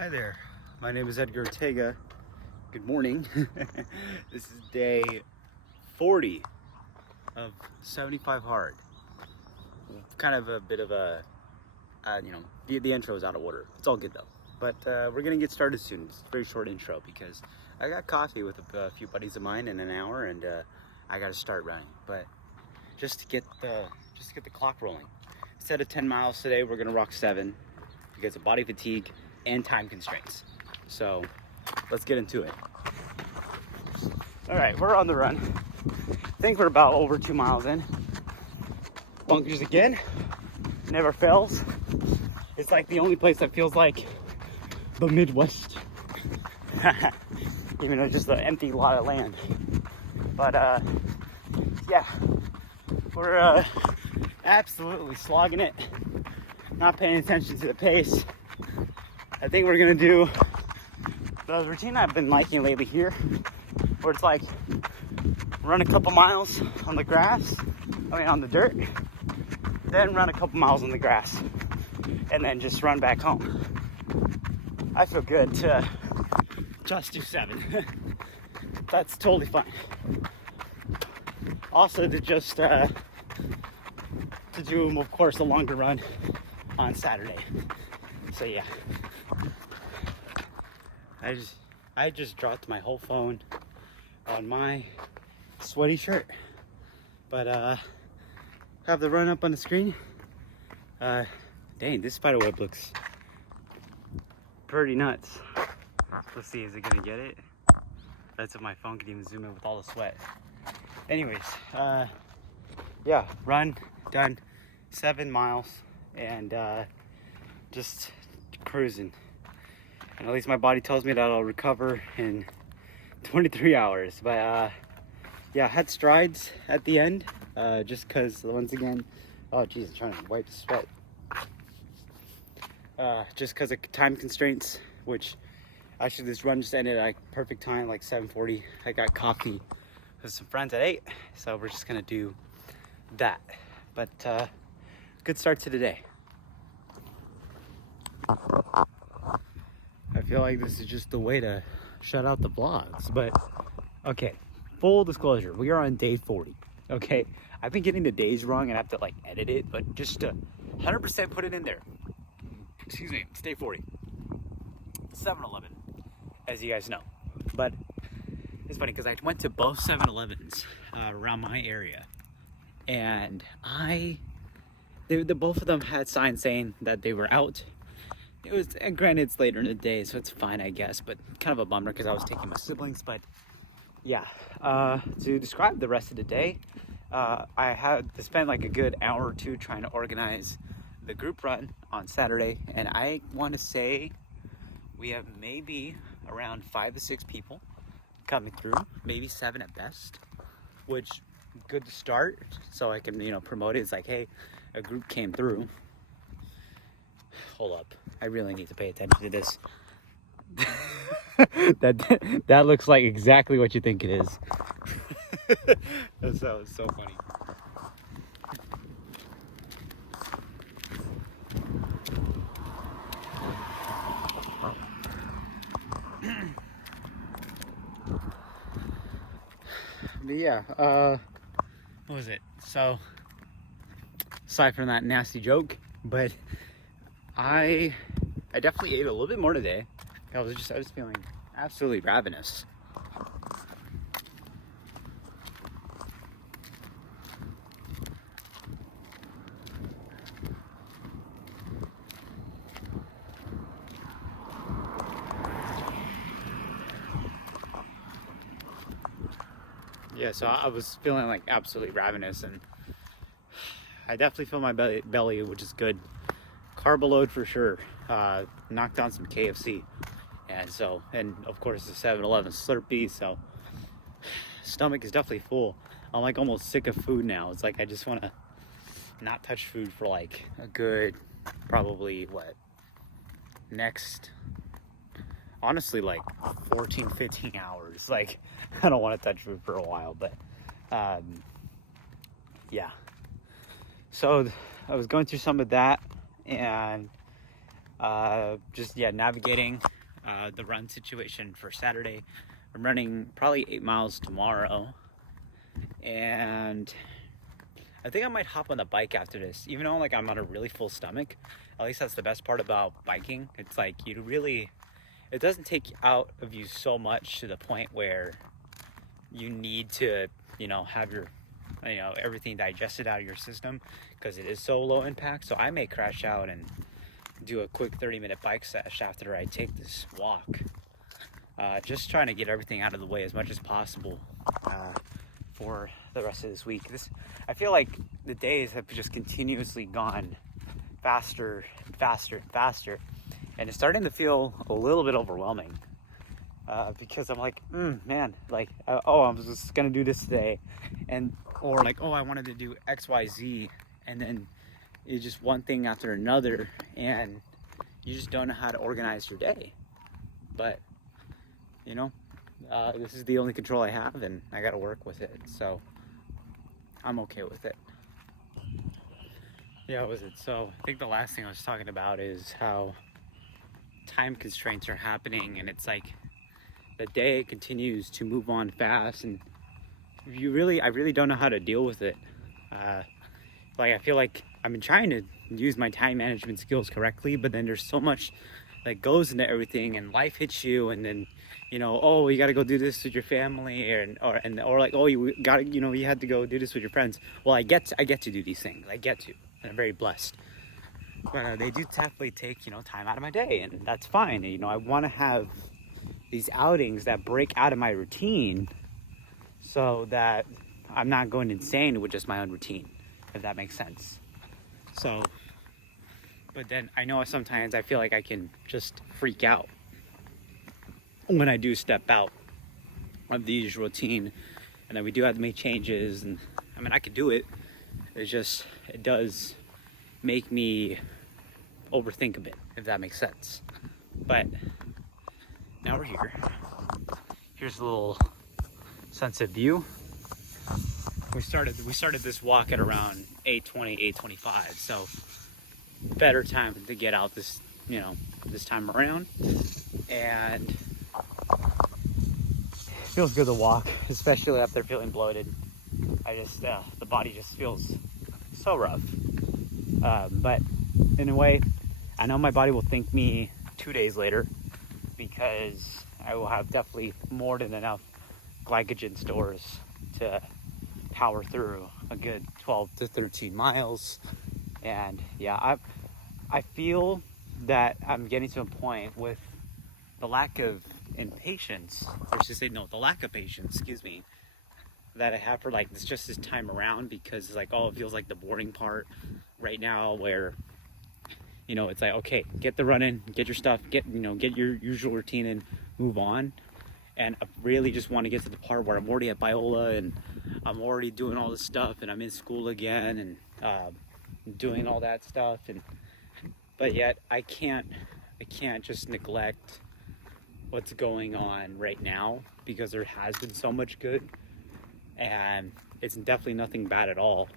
Hi there, my name is Edgar Ortega. Good morning. This is day 40 of 75 hard. Kind of a bit of a, the intro is out of order. It's all good though. But we're gonna get started soon. It's a very short intro because I got coffee with a few buddies of mine in an hour, and I gotta start running. But just to get the clock rolling. Instead of 10 miles today, we're gonna rock 7 because of body fatigue and time constraints. So let's get into it. All right, we're on the run. I think we're about over 2 miles in. Bunkers again, never fails. It's like the only place that feels like the Midwest. Even though it's just an empty lot of land. But yeah, we're absolutely slogging it, not paying attention to the pace. I think we're gonna do the routine I've been liking lately here, where it's like run a couple miles on the grass, on the dirt, then run a couple miles on the grass, and then just run back home. I feel good to just do 7. That's totally fine. Also to just to do, of course, a longer run on Saturday. So yeah, I just dropped my whole phone on my sweaty shirt, but have the run up on the screen. Dang, this spider web looks pretty nuts. Let's see, is it gonna get it? That's if my phone can even zoom in with all the sweat. Anyways, yeah, run done, 7 miles, and just cruising. And at least my body tells me that I'll recover in 23 hours. But yeah, I had strides at the end, just because once again, oh geez, I'm trying to wipe the sweat. Just because of time constraints, which actually this run just ended at like perfect time, like 7:40. I got coffee with some friends at 8, so we're just gonna do that. But good start to the day. I feel like this is just the way to shut out the vlogs, but okay, full disclosure, we are on day 40. Okay, I've been getting the days wrong and I have to like edit it, but just to 100% put it in there. Excuse me, it's day 40. 7-Eleven, as you guys know. But it's funny because I went to both 7-Elevens around my area, and both of them had signs saying that they were out. It was, and granted, it's later in the day, so it's fine, I guess, but kind of a bummer because I was taking my siblings. But yeah, to describe the rest of the day, I had to spend like a good hour or two trying to organize the group run on Saturday, and I want to say we have maybe around 5 to 6 people coming through, maybe 7 at best, which good to start, so I can promote it. It's like, hey, a group came through. Hold up, I really need to pay attention to this. that looks like exactly what you think it is. That was so funny. But yeah, what was it? So, aside from that nasty joke, but I definitely ate a little bit more today. I was feeling absolutely ravenous. Yeah, so I was feeling like absolutely ravenous, and I definitely feel my belly, which is good. Carb load for sure. Knocked on some KFC, and of course the 7-Eleven Slurpee. So stomach is definitely full. I'm like almost sick of food now. It's like I just want to not touch food for like a good, probably next, honestly, like 14-15 hours. Like I don't want to touch food for a while, but yeah. So I was going through some of that, and Just navigating the run situation for Saturday. I'm running probably 8 miles tomorrow, and I think I might hop on the bike after this, even though like I'm on a really full stomach. At least that's the best part about biking. It's like it doesn't take out of you so much to the point where you need to, have your, everything digested out of your system, because it is so low impact. So I may crash out and do a quick 30-minute bike sesh after I take this walk. Just trying to get everything out of the way as much as possible for the rest of this week. I feel like the days have just continuously gone faster and faster and faster, and it's starting to feel a little bit overwhelming because I'm like, man, like, I'm just gonna do this today, or like, I wanted to do XYZ, and then it's just one thing after another, and you just don't know how to organize your day. But this is the only control I have, and I got to work with it, so I'm okay with it. Yeah, what was it? So I think the last thing I was talking about is how time constraints are happening, and it's like the day continues to move on fast, and I really don't know how to deal with it. Like, I feel like I've been trying to use my time management skills correctly, but then there's so much that goes into everything, and life hits you, and then you got to go do this with your family, or like, you got to, you had to go do this with your friends. Well, I get to do these things. And I'm very blessed. But they do definitely take, time out of my day, and that's fine. And, I want to have these outings that break out of my routine so that I'm not going insane with just my own routine, if that makes sense. So, but then I know sometimes I feel like I can just freak out when I do step out of the usual routine, and then we do have to make changes, and I mean, I could do it. It does make me overthink a bit, if that makes sense. But now we're here. Here's a little sunset view. We started this walk at around 8:20, 8:25, so better time to get out this time around. And it feels good to walk, especially after feeling bloated. The body just feels so rough. But in a way, I know my body will thank me 2 days later, because I will have definitely more than enough glycogen stores to power through a good 12 to 13 miles. And yeah, I feel that I'm getting to a point with the lack of patience, the lack of patience, that I have for like this time around, because it's like, it feels like the boring part right now, where it's like, okay, get the run in, get your stuff, get your usual routine and move on. And I really just want to get to the part where I'm already at Biola, and I'm already doing all this stuff, and I'm in school again, and doing all that stuff, but yet I can't just neglect what's going on right now, because there has been so much good, and it's definitely nothing bad at all.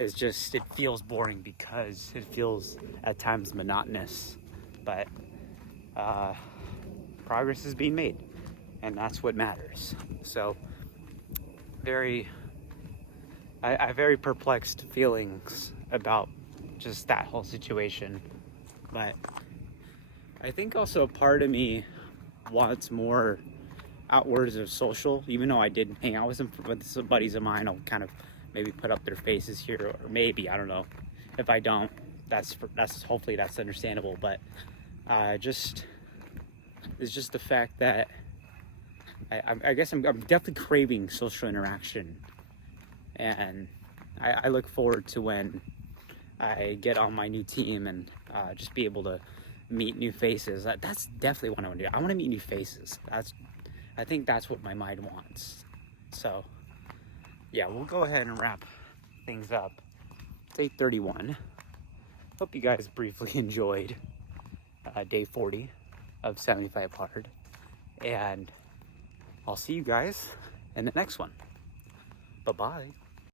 It's just, it feels boring because it feels at times monotonous, but progress is being made, and that's what matters. So I have very perplexed feelings about just that whole situation. But I think also part of me wants more outwards of social, even though I did hang out with some buddies of mine. I'll kind of maybe put up their faces here, or maybe, I don't know. If I don't, that's hopefully that's understandable. But it's just the fact that I guess I'm definitely craving social interaction, and I look forward to when I get on my new team and just be able to meet new faces. That's definitely what I want to do. I want to meet new faces. I think that's what my mind wants. So yeah, we'll go ahead and wrap things up. It's 8:31. Hope you guys briefly enjoyed day 40 of 75 Hard, and I'll see you guys in the next one. Bye-bye.